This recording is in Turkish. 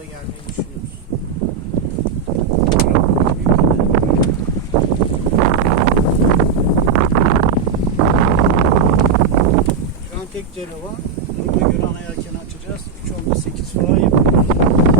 da gelmeyi düşünüyoruz. Şu an tek Celova. Duruma göre ana yelkeni açacağız. 3.18 falan yapıyoruz.